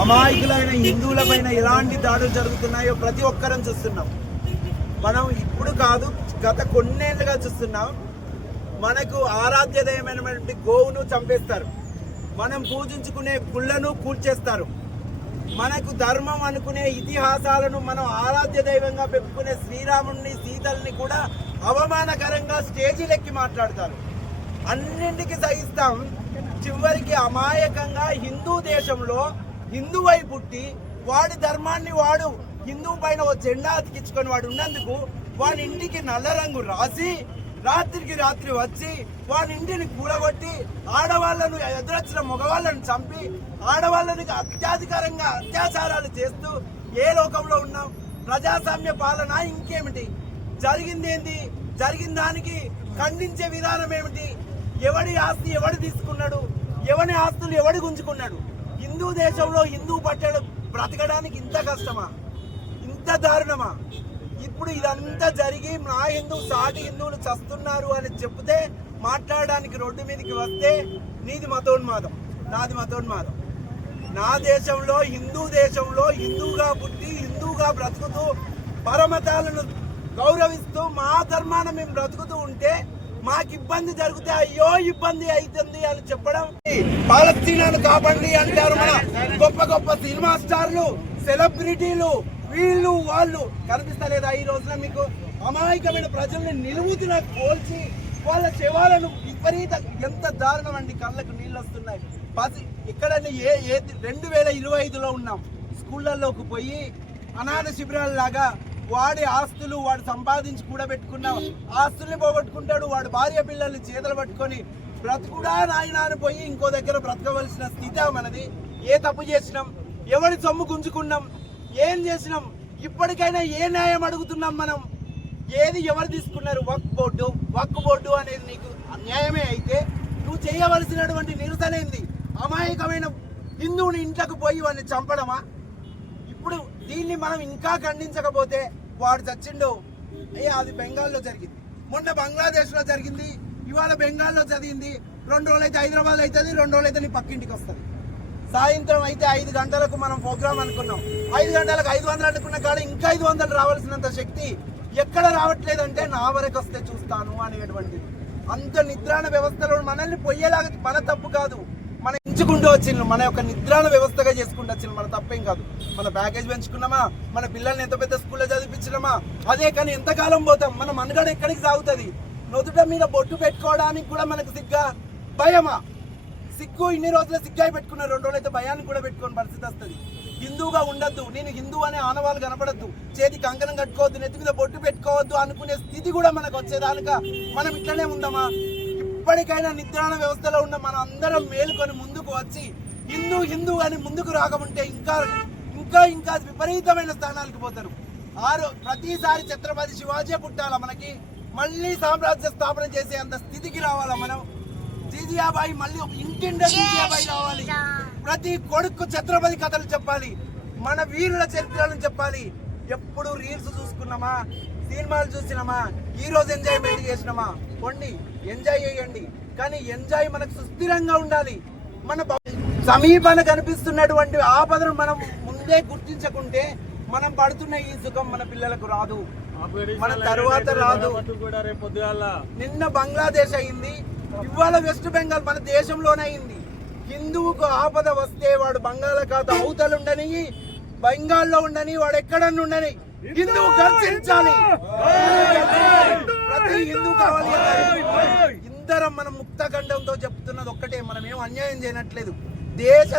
అమాయకులైన హిందువులపైన ఎలాంటి దాడులు జరుగుతున్నాయో ప్రతి ఒక్కరం చూస్తున్నాం. మనం ఇప్పుడు కాదు, గత కొన్నేళ్లుగా చూస్తున్నాం. మనకు ఆరాధ్య దైవమైనటువంటి గోవును చంపేస్తారు, మనం పూజించుకునే గుళ్ళను కూల్చేస్తారు, మనకు ధర్మం అనుకునే ఇతిహాసాలను మనం ఆరాధ్య దైవంగా పెట్టుకునే శ్రీరాముడిని సీతల్ని కూడా అవమానకరంగా స్టేజీలెక్కి మాట్లాడతారు. అన్నింటికి సహిస్తాం. చివరికి అమాయకంగా హిందూ దేశంలో హిందువై పుట్టి వాడి ధర్మాన్ని వాడు హిందువు పైన ఓ జెండా అతికించుకొని వాడు ఉన్నందుకు వాడి ఇంటికి నల్ల రంగు రాసి రాత్రికి రాత్రి వచ్చి వాడి ఇంటిని కూడగొట్టి ఆడవాళ్లను ఎదురొచ్చిన మగవాళ్ళను చంపి ఆడవాళ్ళని అత్యాధికారంగా అత్యాచారాలు చేస్తూ ఏ లోకంలో ఉన్నాం? ప్రజాస్వామ్య పాలన ఇంకేమిటి? జరిగింది ఏంది? జరిగిన దానికి ఖండించే విధానం ఏమిటి? ఎవడి ఆస్తి ఎవడు తీసుకున్నాడు? ఎవరి ఆస్తులు ఎవడు గుంజుకున్నాడు? హిందూ దేశంలో హిందూ పట్టణం బ్రతకడానికి ఇంత కష్టమా? ఇంత దారుణమా? ఇప్పుడు ఇదంతా జరిగి నా హిందూ సాటి హిందువులు చస్తున్నారు అని చెప్తే మాట్లాడడానికి రోడ్డు మీదకి వస్తే నీది మతోన్మాదం, నాది మతోన్మాదం. నా దేశంలో హిందూగా పుట్టి హిందూగా బ్రతుకుతూ పరమతాలను గౌరవిస్తూ మా ధర్మాన్ని మేము బ్రతుకుతూ ఉంటే మాకు ఇబ్బంది జరిగితే అయ్యో ఇబ్బంది అవుతుంది అని చెప్పడం. పాలస్తీనాను కాపాడండి అంటారు మన గొప్ప గొప్ప సినిమా స్టార్లు, సెలబ్రిటీలు, వీళ్ళు వాళ్ళు. కనిపిస్తలేదా ఈ రోజున మీకు? అమాయకమైన ప్రజల్ని నిలువుతున్న కోల్చి వాళ్ళ శవాలను విపరీత ఎంత దారుణం అండి. కళ్ళకు నీళ్ళు వస్తున్నాయి. ఇక్కడ 2025లో ఉన్నాం. స్కూళ్ళల్లోకి పోయి అనాథ శిబిరాలలాగా వాడి ఆస్తులు వాడు సంపాదించి కూడబెట్టుకున్న ఆస్తుల్ని పోగొట్టుకుంటాడు. వాడు భార్య పిల్లల్ని చేతులు పట్టుకొని బ్రతుకుడా నాయన అని పోయి ఇంకో దగ్గర బ్రతకవలసిన స్థితి మనది. ఏ తప్పు చేసినాం? ఎవరి సొమ్ము గుంజుకున్నాం? ఏం చేసినాం? ఇప్పటికైనా ఏ న్యాయం అడుగుతున్నాం మనం? ఏది ఎవరు తీసుకున్నారు? వక్ఫ్ బోర్డు అనేది నీకు అన్యాయమే అయితే నువ్వు చేయవలసినటువంటి నిరసనేంది? అమాయకమైన హిందువుని ఇంట్లోకి పోయి వాడిని చంపడమా? ఇప్పుడు దీన్ని మనం ఇంకా ఖండించకపోతే వాడు చచ్చిండు. అది బెంగాల్లో జరిగింది, మొన్న బంగ్లాదేశ్లో జరిగింది, ఇవాళ బెంగాల్లో జరిగింది. 2 రోజులు అయితే హైదరాబాద్ అవుతుంది, 2 రోజులు అయితే నీ పక్కింటికి వస్తుంది. సాయంత్రం అయితే 5 గంటలకు మనం ప్రోగ్రామ్ అనుకున్నాం. 5 గంటలకు 500 అనుకున్న కాడ ఇంకా 500 రావాల్సినంత శక్తి ఎక్కడ రావట్లేదంటే నా వరకు వస్తే చూస్తాను అనేటువంటిది. అంత నిద్రాణ వ్యవస్థలో మనల్ని పొయ్యేలాగా మన తప్పు కాదు, మనం ఎంచుకుంటూ వచ్చిండ్రు. మన యొక్క నిద్రాణ వ్యవస్థగా చేసుకుంటూ వచ్చిండ్రు. మన తప్పేం కాదు. మన ప్యాకేజ్ పెంచుకున్నామా? మన పిల్లల్ని ఎంత పెద్ద స్కూల్లో చదివించినామా? అదే. కానీ ఎంతకాలం పోతాం? మన మనుగడ ఎక్కడికి సాగుతుంది? నుదుట మీద బొట్టు పెట్టుకోవడానికి కూడా మనకు భయమా? సిగ్గు ఇన్ని రోజులు సిగ్గాయి పెట్టుకున్నారు, 2 రోజులు అయితే భయాన్ని కూడా పెట్టుకునే పరిస్థితి వస్తుంది. హిందూగా ఉండద్దు, నేను హిందూ అనే ఆనవాళ్ళు కనపడద్దు, చేతికి కంకణం కట్టుకోవద్దు, నెత్తి మీద బొట్టు పెట్టుకోవద్దు అనుకునే స్థితి కూడా మనకు వచ్చేదానిక మనం ఇట్లనే ఉందామా? ఇప్పటికైనా నిద్రాణ వ్యవస్థలో ఉన్న మనం అందరం మేలుకొని ముందుకు వచ్చి హిందూ అని ముందుకు రాకముంటే ఇంకా విపరీతమైన స్థానాలకు పోతారు. ప్రతిసారి ఛత్రపతి శివాజీ పుట్టాలా మనకి? మళ్ళీ సామ్రాజ్య స్థాపన చేసే అంత స్థితికి రావాలా మనం? జీజియాబాయి మళ్ళీ ఒక ఇంటింటి జీజియాబాయి రావాలి. ప్రతి కొడుకు ఛత్రపతి కథలు చెప్పాలి, మన వీరుల చరిత్రలను చెప్పాలి. ఎప్పుడు రీల్స్ చూసుకున్నామా, సినిమాలు చూసినామా, ఈ రోజు ఎంజాయ్మెంట్ చేసినామా? పొండి ఎంజాయ్ చేయండి, కానీ ఎంజాయ్ మనకు సుస్థిరంగా ఉండాలి. మన సమీపన కనిపిస్తున్నటువంటి ఆపదను మనం ముందే గుర్తించకుంటే మనం పడుతున్న ఈ సుఖం మన పిల్లలకు రాదు, మన తరువాత రాదు. నిన్న బంగ్లాదేశ్ అయింది, ఇవాళ వెస్ట్ బెంగాల్ మన దేశంలోనే అయింది. హిందువుకు ఆపద వస్తే వాడు బంగాళాఖాతం అవతలు ఉండని, బెంగాల్లో ఉండని, వాడు ఎక్కడన్నా ఉండని హిందువు గర్జించాలి. ప్రతి హిందూ కావాలి. ఇందరం మనం ముక్త ఖండంతో చెప్తున్నది ఒక్కటే, మనం ఏం అన్యాయం చేయనట్లేదు. దేశ